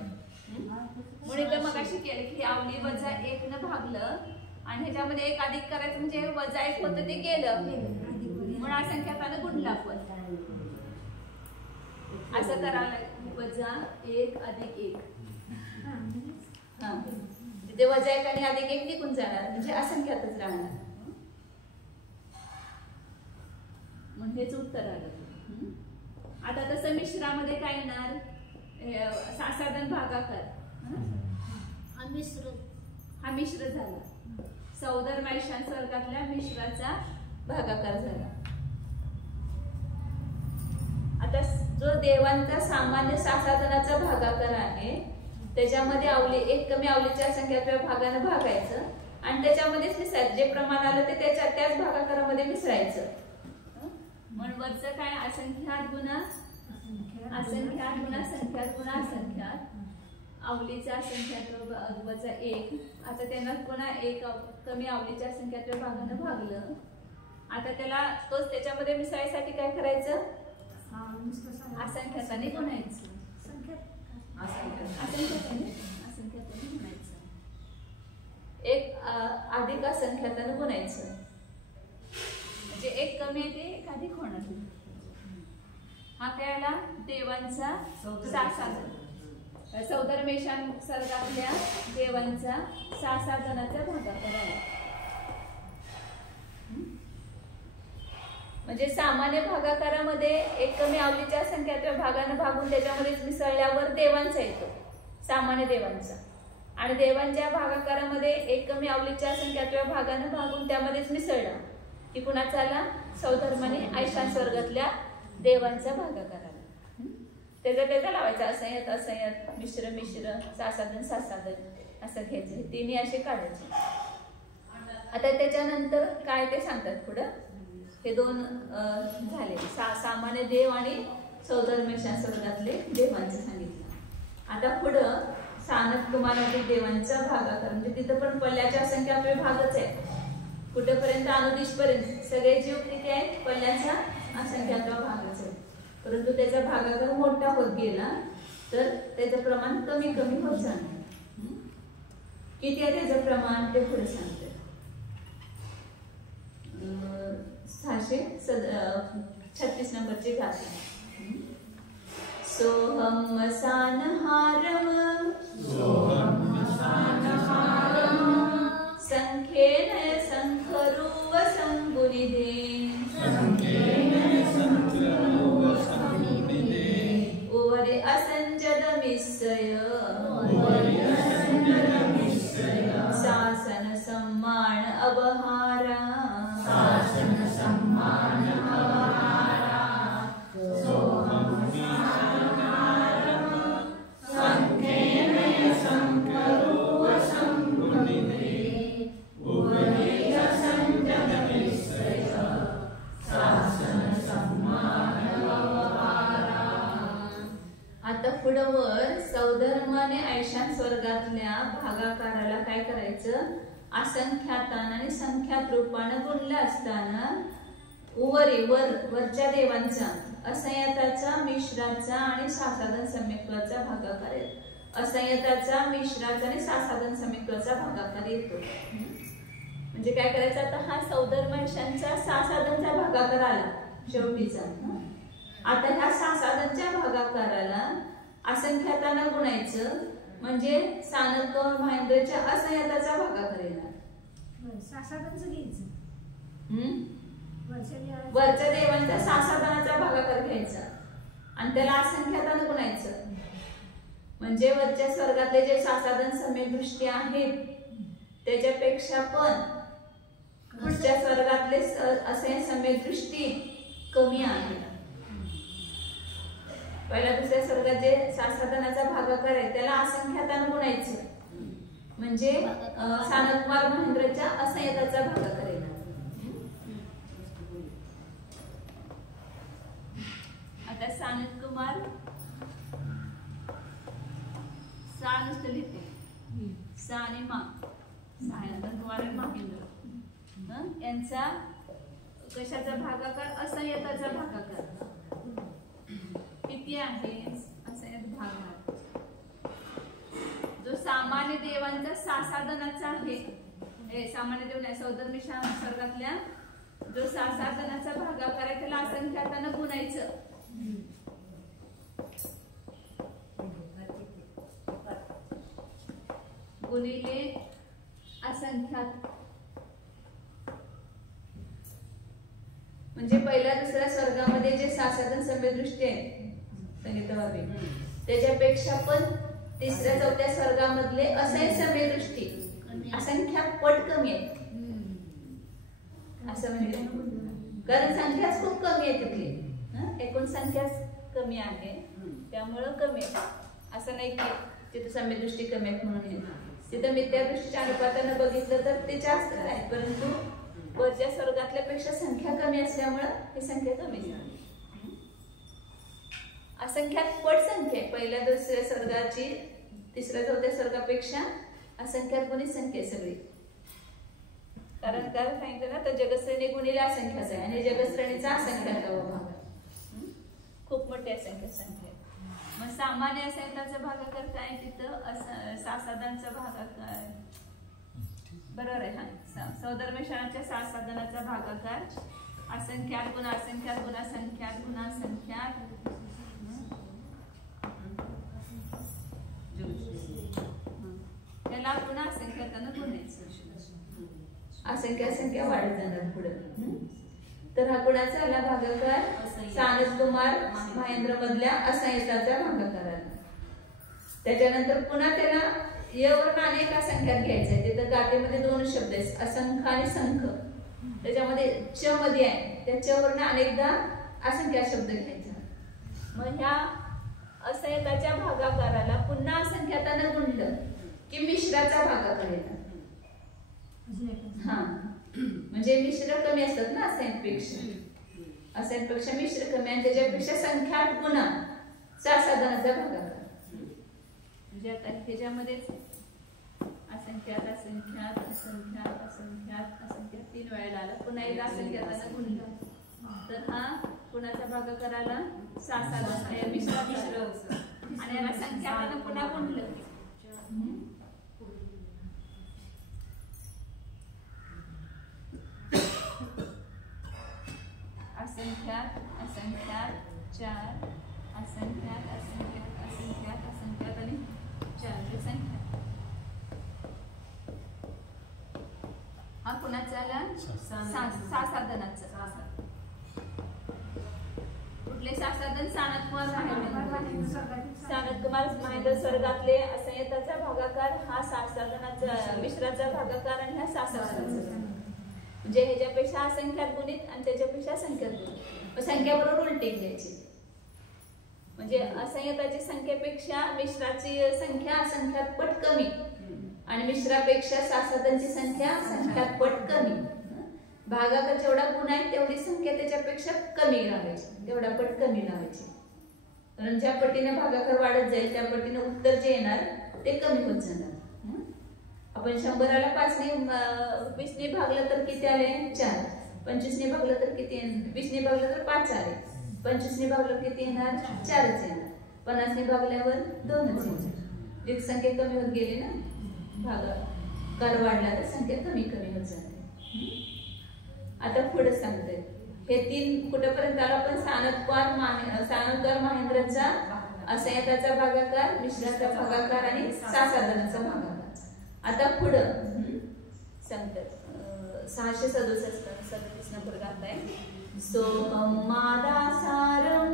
म्हणून इथं मगाशी केलं की अवली वजा 1 न भागलं आणि ह्याच्यामध्ये 1 अधिक करायचं म्हणजे वजा 1 होतं ते गेलं म्हणून असंख्याकानं गुणलं आपण. असं करावं वजा 1 अधिक 1 तिथे वजा 1 आणि अधिक 1 निघून जाणार म्हणजे असंख्यातच राहणार. म्हणजे हेच उत्तर आलं. आता तसं मिश्रामध्ये काय येणार सासाधन भागाकार हा मिश्र झाला. सौदर्मेशां स्वर्गातल्या मिश्राचा भागाकार झाला. आता जो देवांचा सामान्य सासाधनाचा भागाकार आहे त्याच्यामध्ये अवली 1 कमी अवलीच्या संख्यात्या भागानं भागायचं आणि त्याच्यामध्येच मिसळायचं. जे प्रमाण आलं ते त्याच भागाकारामध्ये मिसळायचं. म्हणून वरचं काय असंख्यात गुणा असंख्यात गुणा संख्यात गुणा असंख्यात अवलीचा असंख्यात्व वजा 1. आता त्यांना पुन्हा 1 कमी अवलीच्या संख्यात्व भागानं भागलं. आता त्याला तोच त्याच्यामध्ये मिसळायसाठी काय करायचं असंख्याताने गुणायचं. असंख्याताने गुणायचं 1 अधिक असंख्याताने गुणायचं म्हणजे 1 कमी आहे ते 1 अधिक होणार. हा काय आला देवांचा सासाधन सौधर्मेशान सर्गातल्या देवांचा 6 जणांचा भागाकार आहे. म्हणजे सामान्य भागाकारामध्ये एक कमी आवलीच्या संख्यात्व भागानं भागून त्याच्यामध्येच मिसळल्यावर देवांचा येतो, सामान्य देवांचा. आणि देवांच्या भागाकारामध्ये एक कमी आवलीच्या संख्यात्व भागानं भागून त्यामध्येच मिसळला की कुणाचा आला? सौधर्माने ऐशान स्वर्गातल्या देवांचा भागाकार आला. त्याचा लावायचा असंयत असंयत, मिश्र मिश्र, सासाधन सासाधन असं घ्यायचं. तिन्ही असे काढायचे. आता त्याच्यानंतर काय ते सांगतात पुढं. हे 2 झाले, सामान्य देव आणि सौधर्मेशान स्वर्गातले देवांचं सांगितलं. आता पुढं सानत कुमारातील देवांचा भागाकार, म्हणजे तिथं पण पल्ल्याच्या संख्या भागच आहे. कुठेपर्यंत? अनुदिश पर्यंत सगळे जीव किती आहेत? पल्ल्याचा असंख्यात्व भागच आहे. परंतु त्याचा भागाकार मोठा होत गेला तर त्याचं प्रमाण कमी कमी होत जाणार. किती आहे त्याचं प्रमाण ते पुढे सांगते. 636 नंबरची गाथा. सोहम सानहारम संख्येन संखरुव संगुनिधे उवरे असंजद मिस्सय शासन सम्मान अबहारा सौधर्माने ऐशान स्वर्गातल्या भागाकाराला काय करायचं? असंख्यातान आणि संख्यात रूपानं गुणलं असताना वरच्या देवांचा असंयताचा, मिश्राचा आणि सासाधन सम्यक्त्वाचा भागाकार येतो. असंयताचा, मिश्राचा आणि सासाधन सम्यक्त्वाचा भागाकार येतो. म्हणजे काय करायचं? आता हा सौधर्म ऐशांचा सासाधनचा भागाकार आला शेवटीचा. आता ह्या सासाधनच्या भागाकाराला असंख्यातानं गुणायचं, म्हणजे सानत महेंद्रच्या असंख्याताचा भागाकार येणार. सासाधनचं घ्यायचं. वरच्या देवांचा सासाधनाचा भागाकार घ्यायचा आणि त्याला असंख्यातानं गुणायचं. म्हणजे वरच्या स्वर्गातले जे सासाधन सम्यक दृष्टी आहेत त्याच्यापेक्षा पण पुढच्या स्वर्गातले असे सम्यक दृष्टी कमी आहे. पहिल्या दुसऱ्या स्वर्गात जे सासाधनाचा भागाकार आहे त्याला असंख्यातानं गुणायचं, म्हणजे सानत कुमार महेंद्रच्या असंख्याताचा भागाकार येणार. आता सानत कुमार सा नुसतं लिहिते, सा आणि मा, सानत कुमार आणि महेंद्र यांचा कशाचा भागाकार? असंख्याताचा भागाकार किती आहे? असंख्यात भागाकार जो सामान्य देवांचा सासाधनाचा आहे, हे सामान्य देव नाही, सौधर्मेशान स्वर्गातल्या जो सासाधनाचा भागाकार आहे त्याला असंख्यातानं गुणायचं. गुणिले असंख्यात, म्हणजे पहिल्या दुसऱ्या स्वर्गामध्ये जे सासाधन सम्यक दृष्टी आहे सांगितलं बाबी, त्याच्यापेक्षा पण तिसऱ्या चौथ्या स्वर्गामधले असे सम्यक दृष्टी असंख्यात पट कमी आहेत असं म्हणजे, कारण संख्याच खूप कमी आहे तिथली, एकूण संख्याच कमी आहे त्यामुळं कमी आहे. असं नाही की तिथं सम्यक दृष्टी कमी आहेत म्हणून, तिथं मिथ्या दृष्टीच्या अनुपातानं बघितलं तर ते जास्त आहे, परंतु वरच्या स्वर्गातल्या पेक्षा संख्या कमी असल्यामुळं ही संख्या कमी झाली. असंख्यात पट संख्या आहे पहिल्या दुसऱ्या स्वर्गाची तिसऱ्या चौथ्या स्वर्गापेक्षा असंख्यात गुणित संख्या सगळी. कारण काय सांगितलं ना, तर जगश्रेणी गुणिले असंख्याच आहे आणि जगश्रेणीचा असंख्याचा भाग खूप मोठी असंख्या. मग सामान्य असंख्याचा भागाकार काय तिथं सासाधनाचा भागाकार बरोबर आहे. हा सौधर्मेशानाच्या सासाधनाचा भागाकार असंख्यात गुणा असंख्यात गुणा संख्यात गुणा संख्यात त्याला पुन्हा असंख्यातानं गुणायचं. असंख्या वाढत जाणार पुढे. तर हा कुणाचा आला भागाकार? सानद कुमार महेंद्र मधल्या असंख्याचा भागाकार आला. त्याच्यानंतर पुन्हा त्याला यावरून अनेक असंख्यात घ्यायचंय. तिथं गाठीमध्ये 2 शब्द आहेत, असंख्य आणि संख्य. त्याच्यामध्ये च मध्ये आहे, त्या च वरून अनेकदा असंख्या शब्द घ्यायचा. मग ह्या असंख्याच्या भागाकाराला पुन्हा असंख्यातानं गुणलं की मिश्राचा भागाकार येतात. हा म्हणजे मिश्र कमी असतात ना असंख्यापेक्षा मिश्र कमी आणि त्याच्यापेक्षा संख्यात गुणा साधनाचा भागाकार. म्हणजे आता ह्याच्यामध्येच असंख्यात असंख्यात असंख्यात असंख्यात असंख्यात 3 वेळेला आला. पुन्हा एकदा असंख्यातानं गुणलं तर हा कुणाचा भागाकार आला? साधनाचा मिश्र. आणि याला संख्यातानं पुन्हा गुणलं असंख्यात असंख्यात 4 असंख्यात असंख्यात असंख्यात असंख्यात आणि 4 संख्या. हा कुणाचा आला? साधनाचा. कुठले साधन? सानद कुमार महेंद्र स्वर्गातले असंख्याचा भागाकार हा साधनाचा मिश्राचा भागाकार आणि हा साधनाचा. म्हणजे ह्याच्यापेक्षा असंख्यात गुणित आणि त्याच्यापेक्षा संख्यात गुणित. संख्या बरोबर उलटी घ्यायची. म्हणजे असंख्याची संख्येपेक्षा मिश्राची संख्या असंख्यात पट कमी आणि मिश्रापेक्षा साधनाची संख्या संख्यात पट कमी. भागाकार जेवढा गुण आहे तेवढी संख्या त्याच्यापेक्षा कमी लावायची, तेवढा पट कमी लावायची. कारण ज्या पटीने भागाकार वाढत जाईल त्या पटीने उत्तर जे येणार ते कमी होत जाणार. आपण 100ला 5ने 20ने भागलं तर किती आले? 4. 25ने भागलं तर किती? 20ने भागलं तर 5 आले. 25ने भागलं किती येणार? 4च येणार. 50ने भागल्यावर 2च येणार. एक संख्या कमी होत गेली ना, भागाकार वाढला तर संख्या कमी होत जाते. आता पुढे सांगते हे 3 कुठेपर्यंत आला? पण सानदकार महेंद्रचा असंख्याचा भागाकार, मिश्राचा भागाकार आणि साधनाचा भागाकार. आता पुढं सांगतात 637 नंबर गात आहे. सोहमादासारम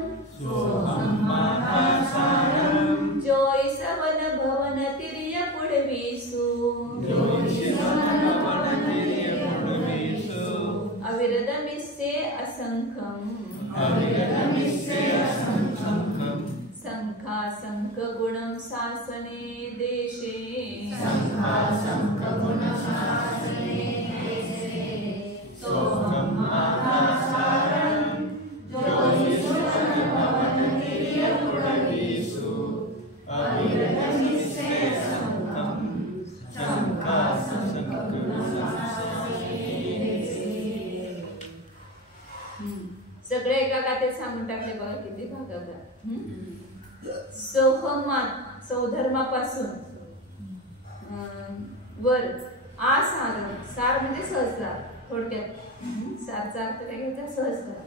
जोई सवन भवन तिर्य पुढवीसु अविरदमिस्से असंख्यम संखा संख गुणम सासने देशे सगळे एका गातेत सांगून टाकले बघा किती भागाकार. सोहमान सौधर्मापासून वर आसार, सार म्हणजे सहस्रार. थोडक्यात सारचा अर्थ काय घ्यायचा? सहस्रार.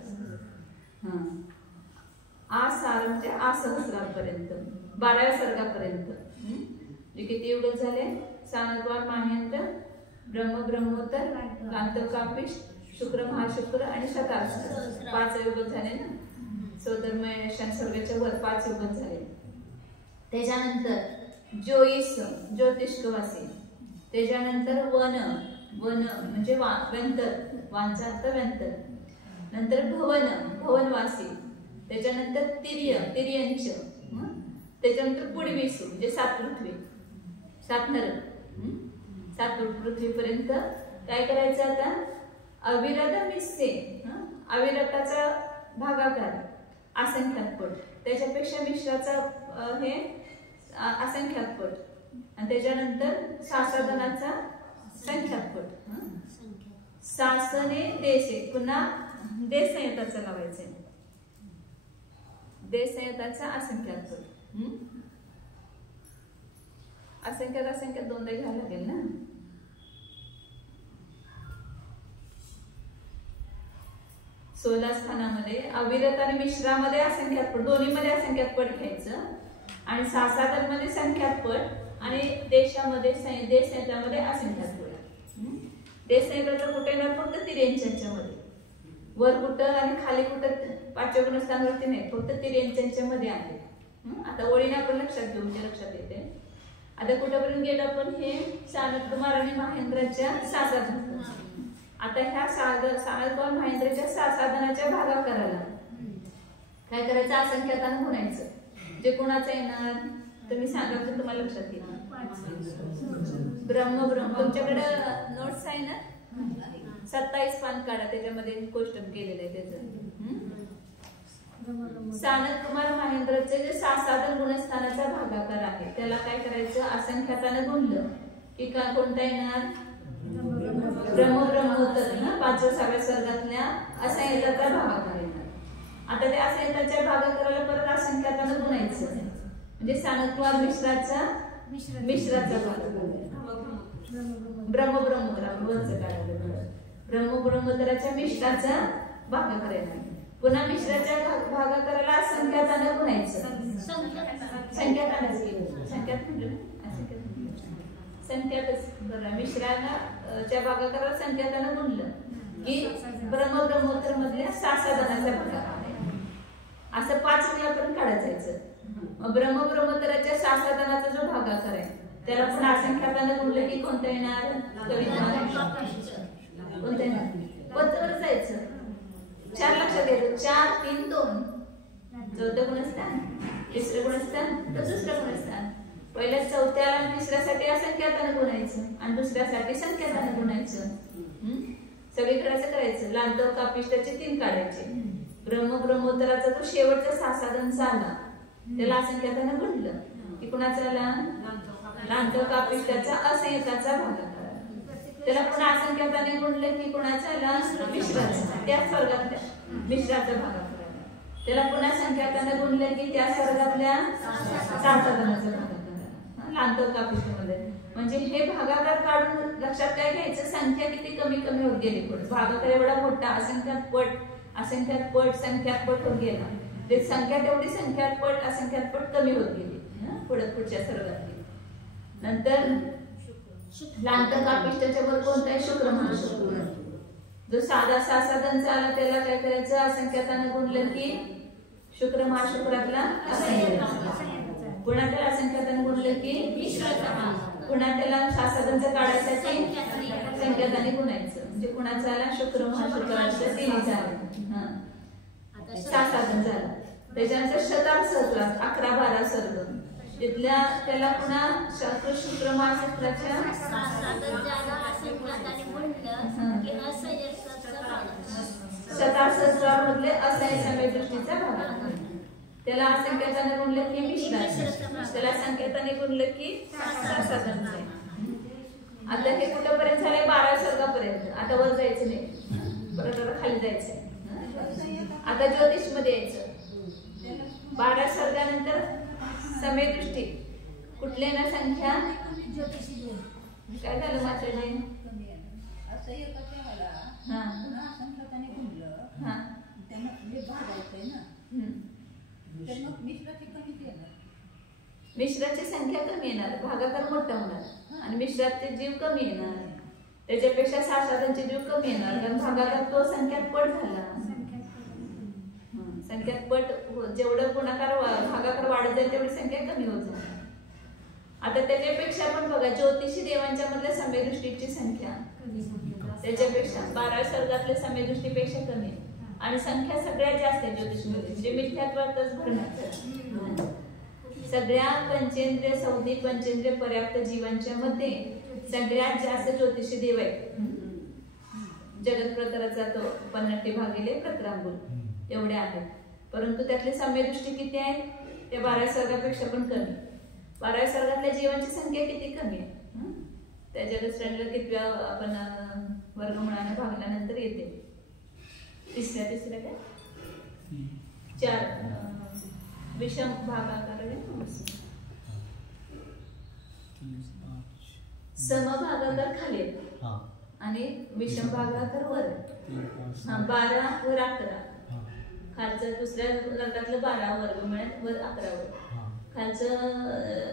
आसार म्हणजे असहस्रापर्यंत 12व्या सर्गापर्यंत. किती युगल झाले? सानदवार महेंद्र, ब्रह्मोत्तर, कांतकापिश, शुक्र महाशुक्र आणि शताब्द 5 युगल झाले ना. सौधर्म स्वर्गाच्या वर 5 युगल झाले. त्याच्यानंतर ज्योतिष ज्योतिष्कवासी. त्याच्यानंतर वन म्हणजे व्यंतर, वांचा अर्थ व्यंतर. नंतर भवनवासी. त्याच्यानंतर तिर्यंच. त्याच्यानंतर पुढवीसू म्हणजे 7 पृथ्वी, 7 नरक. 7 पृथ्वीपर्यंत काय करायचं? आता अविरदमिस्से, अविरताचा भागाकार असंख्यात पट, त्याच्यापेक्षा मिश्राचा हे असंख्यात पट आणि त्याच्यानंतर साधनाचा संख्यात पट. सासने देशे, पुन्हा देश संयुक्ताचा लावायचे. देश संयुक्ताचा असंख्यात पट. असंख्यात दोनदा घ्यायला लागेल ना. सोला स्थानामध्ये अविरत आणि मिश्रामध्ये असंख्यात पट, दोन्हीमध्ये असंख्यात पट घ्यायचं आणि सासादर मध्ये संख्यात पट आणि देशामध्ये देशामध्ये असंख्यात कुळ. देशात कुठे ना फक्त तिर्यंच्या मध्ये, वर कुठं आणि खाली कुठं पाचव्या गुणस्थानावरती नाही, फक्त तिर्यंच्या मध्ये आहे. आता ओळीने आपण लक्षात घेऊ, म्हणजे लक्षात येते. आता कुठपर्यंत गेलं आपण, हे सानद कुमार आणि महेंद्राच्या सासाधन. आता ह्या सानद कुमार महेंद्राच्या सासाधनाच्या भागाकाराला काय करायचं, असंख्यातानं गुणायचं. जे कोणाचं येणार तर मी सांगायचं तुम्हाला लक्षात येईल. ब्रह्म तुमच्याकडे नोट्स आहे ना, 27 पान काढा, त्याच्यामध्ये कोष्टक केलेलं आहे त्याचं. सानद कुमार महेंद्रचे जे सासाधन गुणस्थानाचा भागाकार आहे त्याला काय करायचं, असंख्यातानं गुणलं की का कोणता येणार, ब्रह्मोत्तर ना, 5व्या सर्गातल्या असंख्याचा भागाकार येणार. आता त्या असंख्याच्या भागाकाराला परत असंख्यातानं गुणायचं, म्हणजे सानद कुमार मिश्राचा भागाकार. ब्रह्मोत्तराच्या मिश्राचा भागाकार येणार. पुन्हा मिश्राच्या भागाकाराला असंख्यातानं गुणायचं. संख्यातच बरं, मिश्राच्या भागाकाराला संख्यातानं गुणलं की ब्रह्मोत्तर मधल्या सासाधनाचा भागाकार आहे. असं 5 वेळा पण काढायचं. मग ब्रह्मोत्तराच्या सासाधनाचा जो भागाकार आहे त्याला पण असंख्यातानं गुणलं की कोणतं येणार, कोणतं येणार, पद्धतीवर जायचं. 4 लक्षात येतं, 4, 3, 2. चौथं गुणस्थान, तिसरं गुणस्थान, तर दुसरं गुणस्थान. पहिल्या चौथ्याला आणि तिसऱ्यासाठी असंख्यातानं गुणायचं आणि दुसऱ्यासाठी संख्यातानं गुणायचं. सगळीकडे असं करायचं. लांतव कापिष्टाचे 3 काढायचे. ब्रह्मोत्तराचा जो शेवटचा सासाधनचा आला त्याला असंख्यातानं गुणलं की कुणाचा आला, लांतव कापिष्टाचा असंख्याचा भागाकार. त्याला पुन्हा असंख्याताने गुणलं की कुणाचा आला, मिश्राचा, त्याच सर्गातल्या मिश्राचा भागाकार. त्याला पुन्हा संख्याताने गुणलं की त्या सर्गातल्या सासाधनाचा भागाकार, लांतव कापिष्टामध्ये. म्हणजे हे भागाकार काढून लक्षात काय घ्यायचं, संख्या किती कमी कमी होत गेली. पुढे भागाकार एवढा मोठा, असंख्यात पट संख्यात पट होत गेला. ते संख्या तेवढी संख्यात पट कमी होत गेली पुढच्या सर्गातली. नंतर लांतव कापिष्टाच्या वर कोणता आहे, शुक्र महाशुक्र. जो साधा सासाधनचा आला त्याला काय करायचं, असंख्यातानं गुणलं की शुक्र महाशुक्रातला असंख्यात. पुन्हा त्याला असंख्यातानं गुणलं की पुन्हा त्याला सासाधनचं काढायसाठी संख्याताने गुणायचं. म्हणजे कुणाचा आला, शुक्र महाशुक्राचा 3 झाला, सासाधन झाला. त्याच्यानंतर शतार सर्ग 11-12 सर्ग तिथल्या त्याला पुन्हा शुक्र महाशुक्राच्या शतार सर्गामधले असह्य समय दृष्टीचा भाग. त्याला असंख्याताने गुणलं की मिश्राचा, त्याला संख्याताने गुणलं की सासाधन. आता हे कुठपर्यंत झालंय, 12 सर्गापर्यंत. आता वर जायचं नाही, परत खाली जायचंय. आता ज्योतिष मध्ये यायचं. 12 सर्गानंतर समयदृष्टी कुठल्या ना संख्या, काय झालं माताजी, मिश्राची संख्या कमी येणार, भागाकार मोठा होणार आणि मिश्राचे जीव कमी येणार. त्याच्यापेक्षा सासाधनचे जीव कमी येणार, कारण भागाकार तो संख्यात पट झाला. संख्यात पट जेवढं गुणाकार भागाकार वाढत जाईल तेवढी संख्या कमी होत जाईल. आता त्याच्यापेक्षा पण बघा, ज्योतिषी देवांच्या मधल्या समयदृष्टीची संख्या त्याच्यापेक्षा 12 सर्गातल्या समयदृष्टीपेक्षा कमी आणि संख्या सगळ्यात जास्त आहे ज्योतिषमध्ये. म्हणजे मिथ्यात्वातच भरणार. सगळ्या पंचेंद्रिय सौदी पंचेंद्रिय पर्याप्त जीवांच्या मध्ये सगळ्यात जास्त ज्योतिषी देव आहेत. जगत प्रतराचा तो 15 भागिले प्रतरांगुल एवढे आहेत. परंतु त्यातली समयदृष्टी किती आहे, त्या 12 सर्गापेक्षा पण कमी. 12 सर्गातल्या जीवांची संख्या किती कमी आहे. त्या जगत कितव्या आपण वर्गमुळाने भागल्यानंतर येते, तिसऱ्या काय 4 विषम भागाकार समभागाकार खाली आणि विषम भागाकार वर. 12 वर 11, खालचं दुसऱ्या वर्गातलं 12 वर्ग मिळेल वर 11 वर. खालचं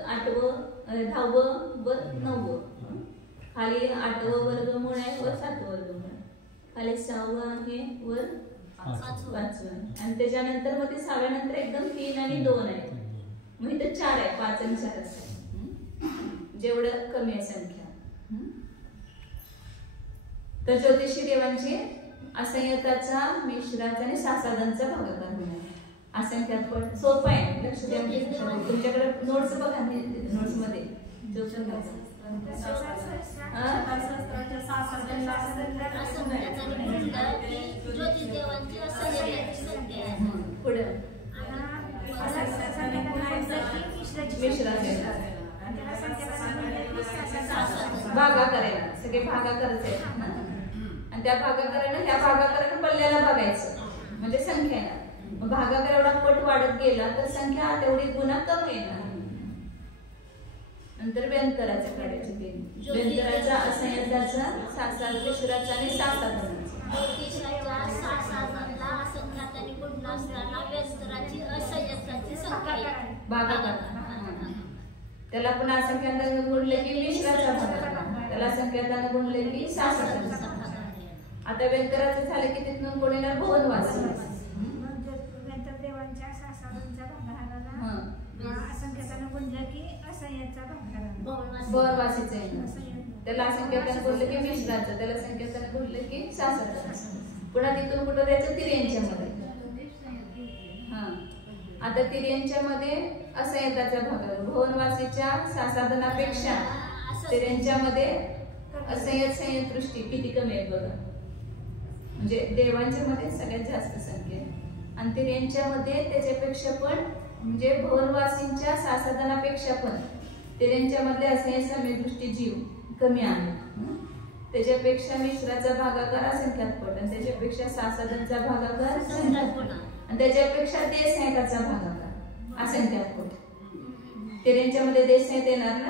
8वं 10वं वर 9वं, खाली 8वं वर्गमूळ आहे वर 7वं वर्गमूळ आहे, खाली 6वं आहे वर 5वं, आणि त्याच्यानंतर मग ते 6व्या नंतर एकदम 3 आणि 2 आहे, मग इथं 4 आहे, 5 आणि 4 असं आहे, जेवढं कमी आहे संख्या. तर ज्योतिषी देवांची असंयताचा, मिश्राचा आणि सासादांचा भागाकार होणार. असंख्यात पण सोपं आहे, लक्ष द्या. तुमच्याकडे नोट्स बघा, नोट्स मध्ये पुढे भागाकार आहे, सगळे भागाकारच आहेत आणि त्या भागाकारानं ह्या भागाकारानं पल्ल्याला बघायचं म्हणजे संख्या येणार. मग भागाकार एवढा पट वाढत गेला तर संख्या तेवढी गुणा कमी येणार. नंतर व्यंतराच्या काढायचे ते व्यंतराचा, असंयताचा, सासा मिश्राचा आणि सासादांचा. भागाकार त्याला पण असंख्यातानं गुणले की मिश्राचा भागाकार, त्याला असंख्यातानं गुणले की सासादांचा. आता व्यंतराचं झालं की तिथून कोण येणार? भुवनवासी. देवांच्या सासादांचा भागाकाराला असंख्यातानं गुणलं की असंख्याचा भागाकार भुवनवासीचं येणार. त्याला असंख्यातानं गुणलं की मिश्राचं, त्याला संख्यातानं गुणलं की सासादांचं. पुन्हा तिथून कुठं द्यायचं? तिर्यांच्या मध्ये. आता तिर्यांच्या मध्ये असंयताचा भागाकार, भुवनवासीच्या सासादानापेक्षा तिर्यांच्या मध्ये असंयत संयत दृष्टी किती कमी आहे बघा. म्हणजे देवांच्या मध्ये सगळ्यात जास्त संख्या आहे आणि तिर्यांच्या मध्ये त्याच्यापेक्षा पण, म्हणजे भुवनवासींच्या सासादानापेक्षा पण तिर्यांच्या मध्ये असंयत संयत दृष्टी जीव कमी आहे. त्याच्यापेक्षा मिश्राचा भागाकार असंख्यात पट आणि त्याच्यापेक्षा सासादांचा भागाकार संख्यात पट आणि त्याच्यापेक्षा देशसंहिताचा भागाकार असंख्यात पट. तिर्यांच्या मध्ये देशसंहिता येणार ना,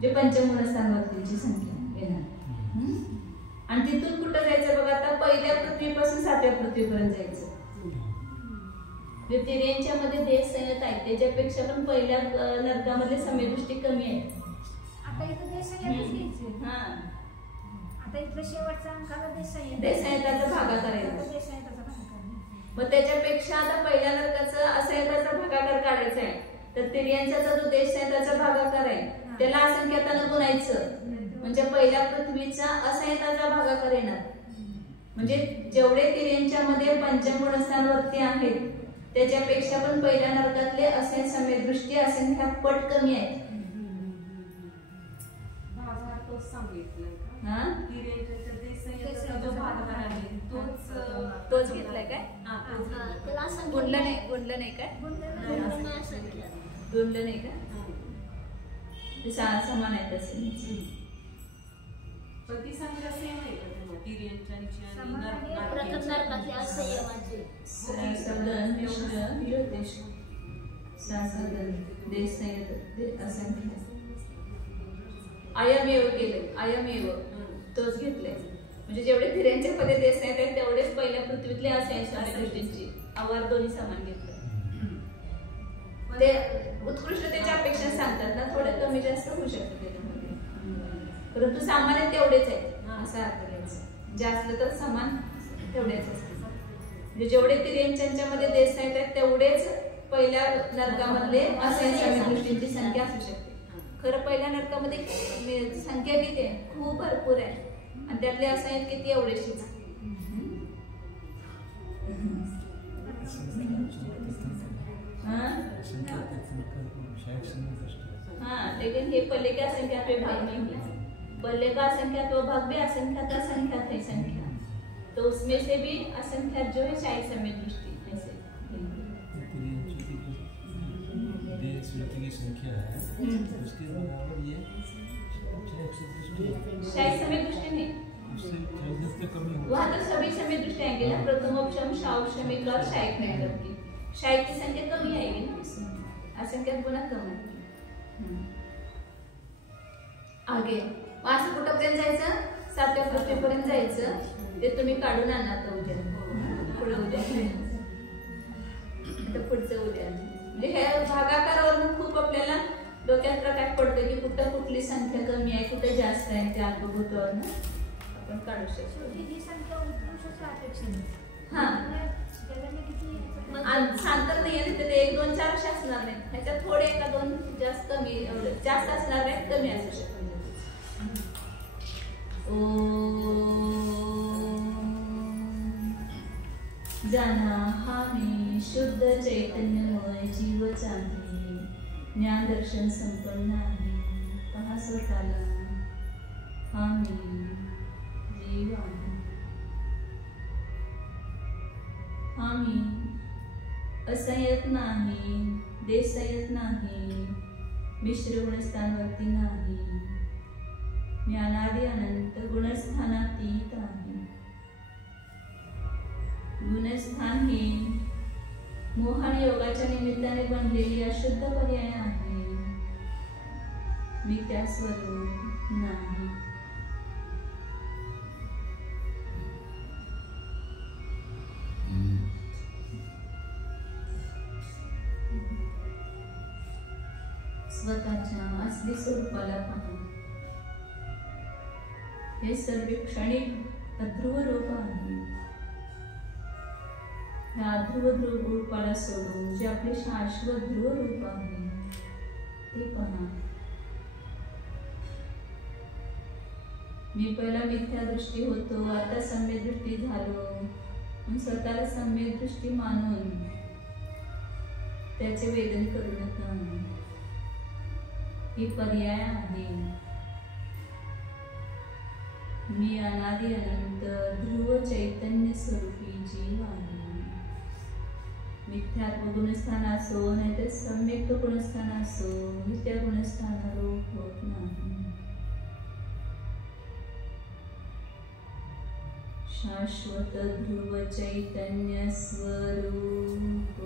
जे पंचमूलस्थानवरतीची संख्या येणार. आणि तिथून कुठं जायचं बघा. आता पहिल्या पृथ्वीपासून 7व्या पृथ्वीपर्यंत जायचं. तिर्यांच्या मध्ये देशसंहिता आहे, त्याच्यापेक्षा पण पहिल्या नरकामध्ये समयदृष्टी कमी आहे. आता इथं देशसंहिता आता इथलं शेवटचा अंकाला देशसंहिताचा भागाकार आहे. मग त्याच्यापेक्षा आता पहिल्या नरकाचा असंख्याताचा भागाकार काढायचा आहे, तर तिर्यांचा जो देशसंहिताचा भागाकार आहे त्याला असंख्यातानं गुणायचं म्हणजे पहिल्या पृथ्वीचा असंख्याताचा भागाकार येणार. म्हणजे जेवढे तिर्यांच्या मध्ये पंचमूलस्थानवरती आहेत त्याच्यापेक्षा पण पहिल्या नरकातले असंख्य समयदृष्टी असंख्यात पट कमी आहेत. तोच घेतलाय काय? गुणलं नाही, गुणलं नाही काय? गुणलं नाही का? समान आहे तसे. अयमेव केलं, अयमेव तोच घेतलाय. म्हणजे जेवढे तिर्यांच्या मध्ये देश आहेत तेवढेच पहिल्या पृथ्वीतले असंख्य दृष्टींची आवार दोन्ही समान घेतले. ते उत्कृष्टतेच्या अपेक्षा सांगतात ना, थोडे कमी जास्त होऊ शकते त्याच्यामध्ये, परंतु सामान्य तेवढेच आहे असा अर्थ घ्यायचा. जे असलं तर समान तेवढेच असते. म्हणजे जेवढे तिर्यांच्या मध्ये देश आहेत तेवढेच पहिल्या नरकामधले असंख्य दृष्टींची संख्या असू शकते. खरं पहिल्या नरकामध्ये संख्या किती आहे? खूप भरपूर आहे आणि त्यातले असंख्य किती? एवढेशीच. लेकिन ये पल्ले के असंख्यात में भाग नहीं है. पल्ले का असंख्यात व भाग भी असंख्यात असंख्यात है संख्या, तो उसमें से भी असंख्यात जो है शाही समय दृष्टि ऐसे संख्या है उसके बराबर ये शाही समय दृष्टि नहीं. वहाँ तो सभी समय दृष्टि आएंगे ना, प्रथमोपशम शावशमिक और शायिक नहीं करती. शायिक की संख्या कमी आएगी ना, असंख्यात गुना कम है. आगे असं कुठपर्यंत जायचं? 7व्या पृथ्वीपर्यंत जायचं. ते तुम्ही काढून आणा उद्या, पुढे उद्या आता पुढचं उद्या म्हणजे ह्या भागाकारावरून खूप आपल्याला डोक्यात प्रकाश पडतो की कुठं कुठली संख्या कमी आहे कुठे जास्त आहे त्या अल्पभूतावरून आपण काढू शकतो. शेवटी ही संख्या उत्कृष्ट अपेक्षित आहे. हा. त्याच्याने किती सांगतात नाही तिथे ते 1 2 4 असे असणार नाही, ह्याच्यात थोडे एका दोन जास्त कमी एवढं जास्त असणार नाही, कमी असू शकतात. जाना हा मी शुद्ध चैतन्यमय जीवच आहे, ज्ञान दर्शन संपन्न आहे, पहा स्वतःला हा मी जीव आहे. हा मी असंयत नाही, देसयत नाही, मिश्र गुणस्थानवरती नाही, मी अनादि अनंत गुणस्थानातीत आहे. गुणस्थान ही मोहन योगाच्या निमित्ताने बनलेली अशुद्ध पर्याय आहे, मी त्या स्वरूप नाही. स्वतःच्या असली स्वरूपाला पहा. हे सर्व क्षणिक अध्रुव रूप आहे. ह्या अध्रुव रूपाला सोडून जे आपले शाश्वत ध्रुव रूप आहे ते पहा. मी पहिला मिथ्या दृष्टी होतो, आता सम्यक दृष्टी झालो, स्वतःला सम्यक दृष्टी मानून त्याचे वेदन करू नका. ही पर्याय आहे. मी अनादि अनंत ध्रुव चैतन्य स्वरूपी जीव आहे. मिथ्यात्व गुणस्थान असो नाहीतर सम्यक गुणस्थान असो, मिथ्या गुणस्थानारोप होत नाही. शाश्वत ध्रुव चैतन्य स्वरूप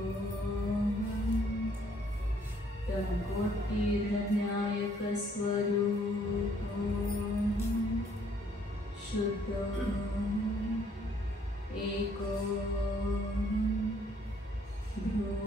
कोटीर्ण न्यायक स्वरूप शुद्ध एको ध्रुव.